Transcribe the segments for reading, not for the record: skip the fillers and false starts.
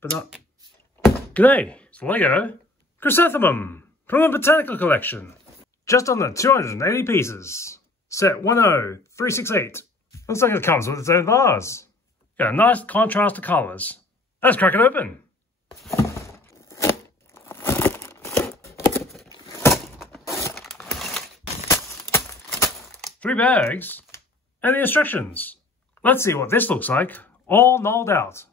but not... G'day, it's LEGO Chrysanthemum from the Botanical Collection. Just under 280 pieces. Set 10368. Looks like it comes with its own vase. Got a nice contrast of colours. Let's crack it open. Three bags and the instructions. Let's see what this looks like, all knolled out.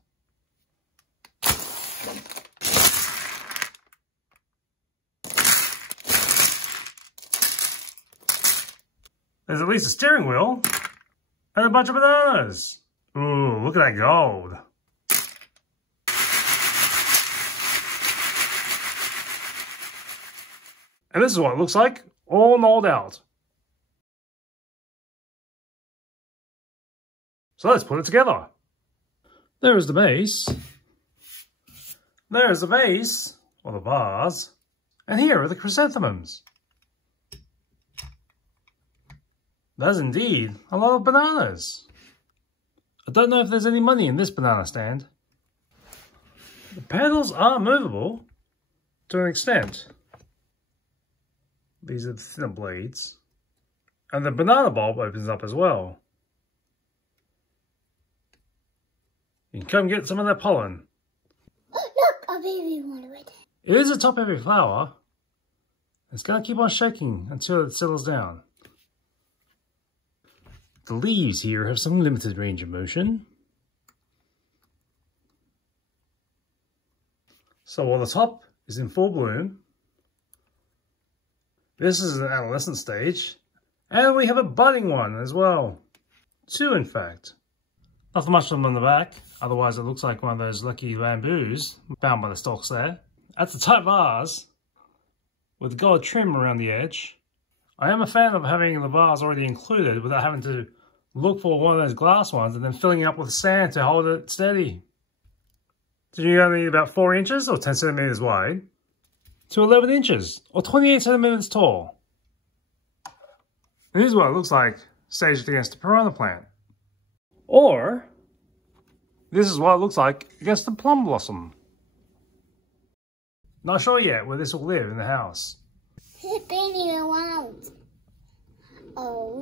There's at least a steering wheel and a bunch of bananas. Ooh, look at that gold. And this is what it looks like, all knolled out. So let's put it together. There is the base. There is the base, or the vase. And here are the chrysanthemums. That's indeed a lot of bananas. I don't know if there's any money in this banana stand. The petals are movable to an extent. These are the thinner blades. And the banana bulb opens up as well. You can come get some of that pollen. Look, a baby one with it. It is a top-heavy flower. It's going to keep on shaking until it settles down. The leaves here have some limited range of motion. So while the top is in full bloom, this is an adolescent stage, and we have a budding one as well. Two, in fact. Nothing much of them on the back, otherwise it looks like one of those lucky bamboos found by the stalks there. That's a tight vase with gold trim around the edge. I am a fan of having the vase already included without having to look for one of those glass ones and then filling it up with sand to hold it steady. So you're going to need about 4 inches or 10 centimeters wide to 11 inches or 28 centimeters tall. And here's what it looks like staged against a piranha plant. Or, this is what it looks like against the plum blossom. Not sure yet where this will live in the house. It's spinning around. Oh,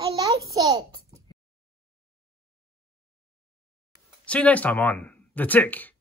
I like it. See you next time on The Tick.